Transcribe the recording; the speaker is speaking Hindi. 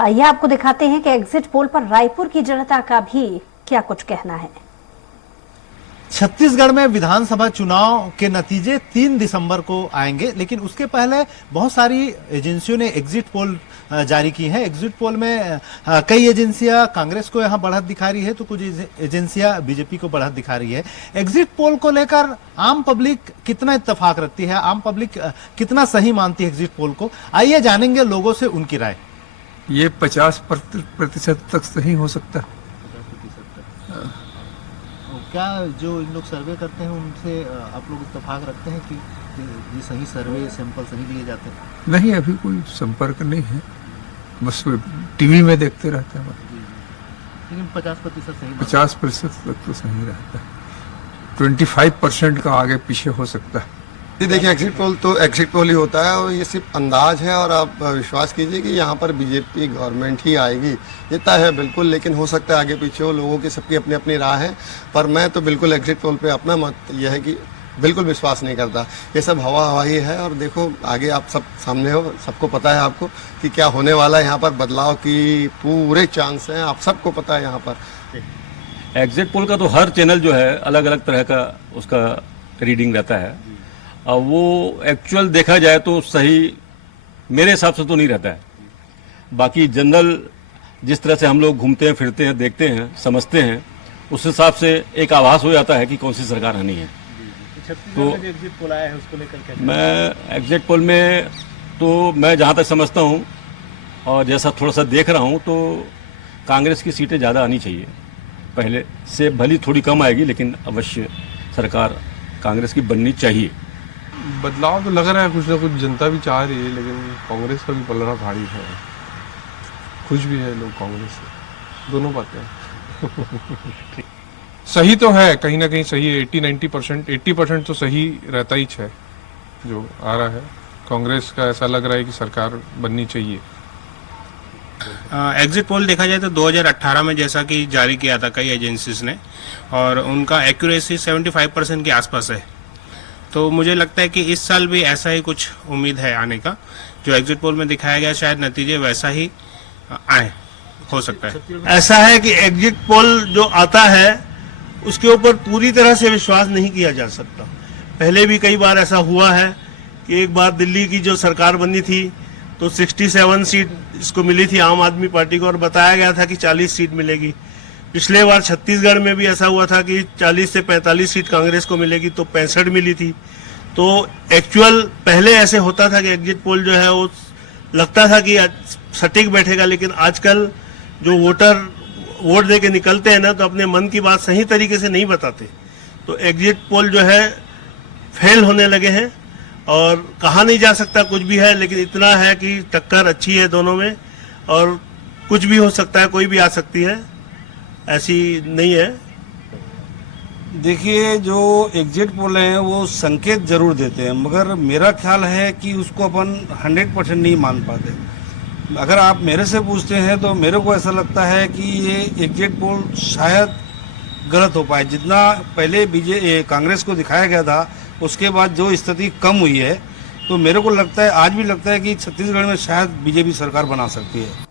आइए आपको दिखाते हैं कि एग्जिट पोल पर रायपुर की जनता का भी क्या कुछ कहना है। छत्तीसगढ़ में विधानसभा चुनाव के नतीजे 3 दिसंबर को आएंगे, लेकिन उसके पहले बहुत सारी एजेंसियों ने एग्जिट पोल जारी की हैं। एग्जिट पोल में कई एजेंसियां कांग्रेस को यहां बढ़त दिखा रही है, तो कुछ एजेंसियां बीजेपी को बढ़त दिखा रही है। एग्जिट पोल को लेकर आम पब्लिक कितना इत्तेफाक रखती है, आम पब्लिक कितना सही मानती है एग्जिट पोल को, आइए जानेंगे लोगों से उनकी राय। ये 50% तक सही हो सकता है। क्या जो इन लोग सर्वे करते हैं उनसे आप लोग इत्तेफाक रखते हैं कि ये सही सर्वे सैंपल सही लिए जाते हैं? नहीं, अभी कोई संपर्क नहीं है, बस टीवी में देखते रहते हैं। लेकिन 50% सही, 50% तक तो सही रहता है, 25% का आगे पीछे हो सकता है। जी देखिए, एग्जिट पोल तो एग्जिट पोल ही होता है और ये सिर्फ अंदाज है, और आप विश्वास कीजिए कि यहाँ पर बीजेपी गवर्नमेंट ही आएगी, ये तय है बिल्कुल। लेकिन हो सकता है आगे पीछे हो, लोगों की सबकी अपनी अपनी राय है, पर मैं तो बिल्कुल एग्जिट पोल पे अपना मत यह है कि बिल्कुल विश्वास नहीं करता। ये सब हवाई है, और देखो आगे आप सब सामने हो, सबको पता है आपको कि क्या होने वाला है। यहाँ पर बदलाव की पूरे चांस हैं, आप सबको पता है। यहाँ पर एग्जिट पोल का तो हर चैनल जो है अलग अलग तरह का उसका रीडिंग रहता है, और वो एक्चुअल देखा जाए तो सही मेरे हिसाब से तो नहीं रहता है। बाकी जनरल जिस तरह से हम लोग घूमते हैं, फिरते हैं, देखते हैं, समझते हैं, उस हिसाब से एक आभास हो जाता है कि कौन सी सरकार आनी है। तो एग्जिट पोल आया है उसको लेकर मैं एग्जिट पोल में तो मैं जहाँ तक समझता हूँ और जैसा थोड़ा सा देख रहा हूँ, तो कांग्रेस की सीटें ज़्यादा आनी चाहिए। पहले से भली थोड़ी कम आएगी, लेकिन अवश्य सरकार कांग्रेस की बननी चाहिए। बदलाव तो लग रहा है, कुछ ना कुछ जनता भी चाह रही है, लेकिन कांग्रेस का भी पलड़ा भारी है। खुश भी है लोग कांग्रेस से, दोनों बातें हैं। सही तो है, कहीं ना कहीं सही है। 80% तो सही रहता ही है जो आ रहा है। कांग्रेस का ऐसा लग रहा है कि सरकार बननी चाहिए। एग्जिट पोल देखा जाए तो 2018 में जैसा कि जारी किया था कई एजेंसीज ने, और उनका एक्यूरेसी 75% के आसपास है। तो मुझे लगता है कि इस साल भी ऐसा ही कुछ उम्मीद है आने का। जो एग्जिट पोल में दिखाया गया, शायद नतीजे वैसा ही आए, हो सकता है। ऐसा है कि एग्जिट पोल जो आता है उसके ऊपर पूरी तरह से विश्वास नहीं किया जा सकता। पहले भी कई बार ऐसा हुआ है कि एक बार दिल्ली की जो सरकार बनी थी तो 67 सीट इसको मिली थी आम आदमी पार्टी को, और बताया गया था कि 40 सीट मिलेगी। पिछले बार छत्तीसगढ़ में भी ऐसा हुआ था कि 40 से 45 सीट कांग्रेस को मिलेगी, तो 65 मिली थी। तो एक्चुअल पहले ऐसे होता था कि एग्जिट पोल जो है वो लगता था कि सटीक बैठेगा, लेकिन आजकल जो वोटर वोट दे के निकलते हैं ना, तो अपने मन की बात सही तरीके से नहीं बताते। तो एग्जिट पोल जो है फेल होने लगे हैं, और कहा नहीं जा सकता कुछ भी है, लेकिन इतना है कि टक्कर अच्छी है दोनों में, और कुछ भी हो सकता है, कोई भी आ सकती है, ऐसी नहीं है। देखिए, जो एग्जिट पोल हैं वो संकेत जरूर देते हैं, मगर मेरा ख्याल है कि उसको अपन 100% नहीं मान पाते। अगर आप मेरे से पूछते हैं तो मेरे को ऐसा लगता है कि ये एग्जिट पोल शायद गलत हो पाए। जितना पहले कांग्रेस को दिखाया गया था, उसके बाद जो स्थिति कम हुई है, तो मेरे को लगता है, आज भी लगता है कि छत्तीसगढ़ में शायद बीजेपी सरकार बना सकती है।